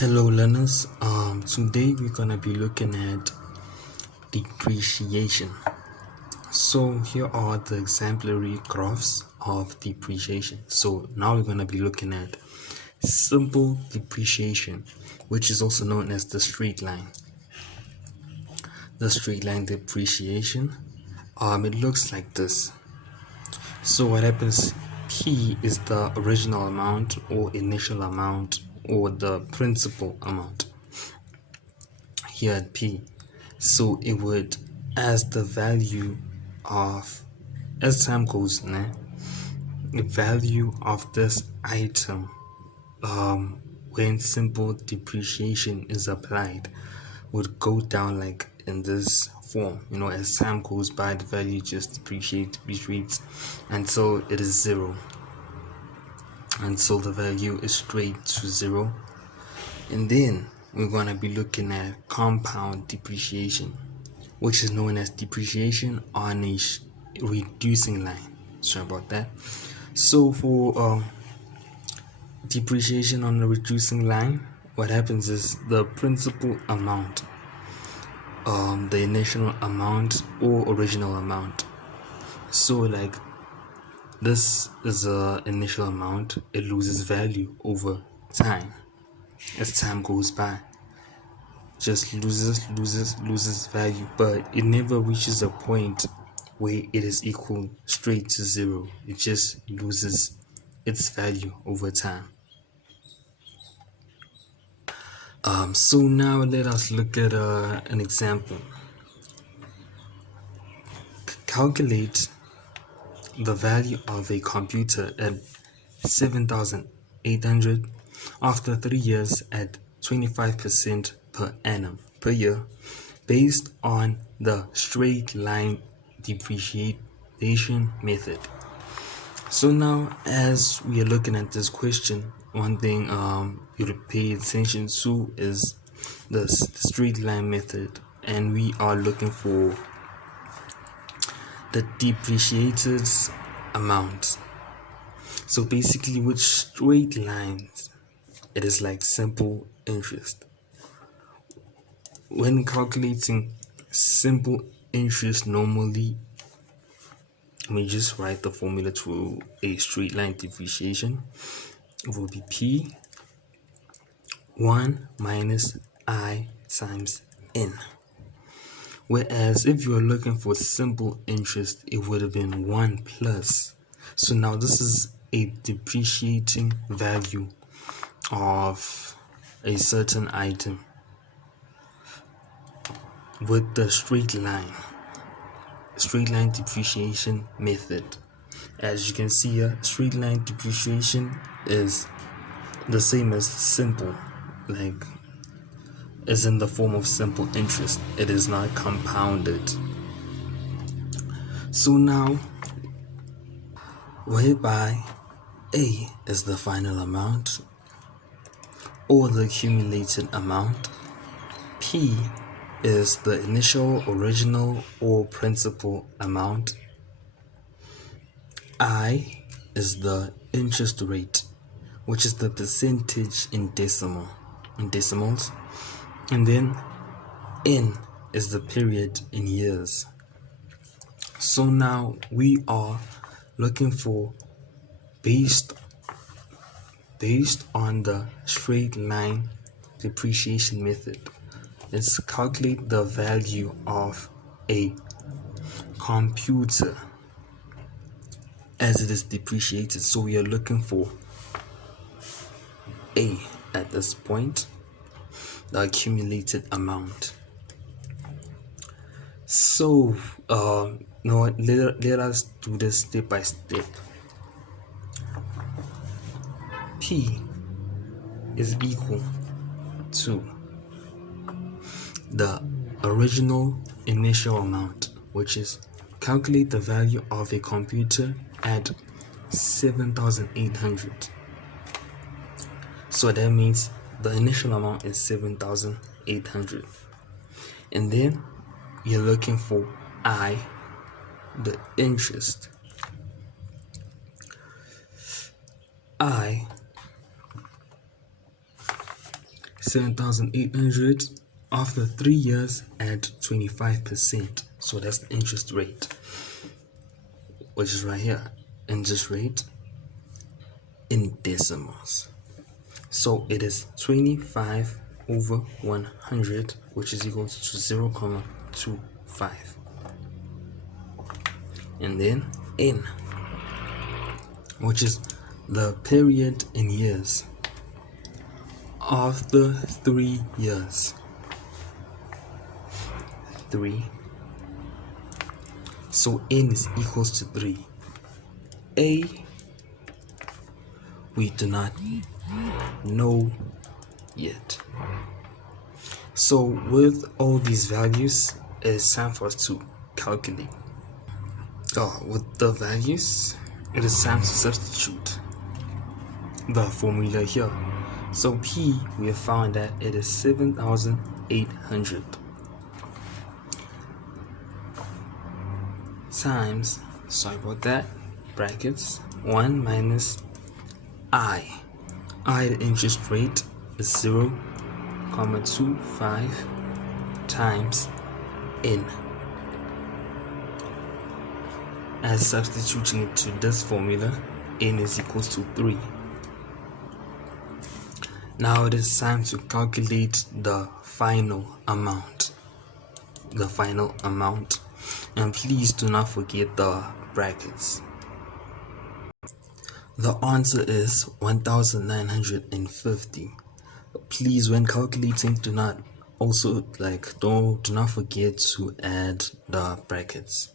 Hello learners, today we're gonna be looking at depreciation. So here are the exemplary graphs of depreciation. So now we're gonna be looking at simple depreciation, which is also known as the straight line. The straight line depreciation, it looks like this. So what happens, P is the original amount or initial amount or the principal amount here at P. So it would, as the value of, as time goes on, the value of this item, when simple depreciation is applied, would go down like in this form. As time goes by, the value just depreciates until it is zero, until the value is straight to zero. And then we're going to be looking at compound depreciation, which is known as depreciation on a reducing line. Sorry about that. So for depreciation on a reducing line, what happens is the principal amount, the initial amount or original amount. So like this is a initial amount, it loses value over time. As time goes by, just loses value, but it never reaches a point where it is equal straight to zero. It just loses its value over time. So now let us look at an example. Calculate the value of a computer at 7,800 after 3 years at 25% per annum per year, based on the straight line depreciation method. So now, as we are looking at this question, one thing you to pay attention to is the straight line method, and we are looking for the depreciated amount. So basically, with straight lines, it is like simple interest. When calculating simple interest, normally we just write the formula to a straight line depreciation. It will be P 1 minus I times N. Whereas if you are looking for simple interest, it would have been 1 plus. So now this is a depreciating value of a certain item with the straight line depreciation method. As you can see here, straight line depreciation is the same as simple, like is in the form of simple interest. It is not compounded. So now, whereby A is the final amount or the accumulated amount, P is the initial, original, or principal amount, I is the interest rate, which is the percentage in decimals, and then N is the period in years. So now we are looking for, based on the straight line depreciation method, let's calculate the value of a computer as it is depreciated. So we are looking for A at this point, the accumulated amount. So let us do this step by step. P is equal to the original initial amount, which is calculate the value of a computer at 7,800. So that means the initial amount is 7,800, and then you're looking for I, the interest. I 7,800 after 3 years at 25%. So that's the interest rate, which is right here. Interest rate in decimals. So it is 25 over 100, which is equal to 0.25. And then n, which is the period in years after 3 years. 3. So n is equals to 3. A, we do not know yet. So with all these values, it is time for us to calculate. With the values, it is time to substitute the formula here. So P, we have found that it is 7,800 times, sorry about that, brackets 1 minus I. The interest rate is 0.25 times n. As substituting it to this formula, n is equals to 3. Now it is time to calculate the final amount. And please do not forget the brackets. The answer is 1,950. Please, when calculating, do not forget to add the brackets.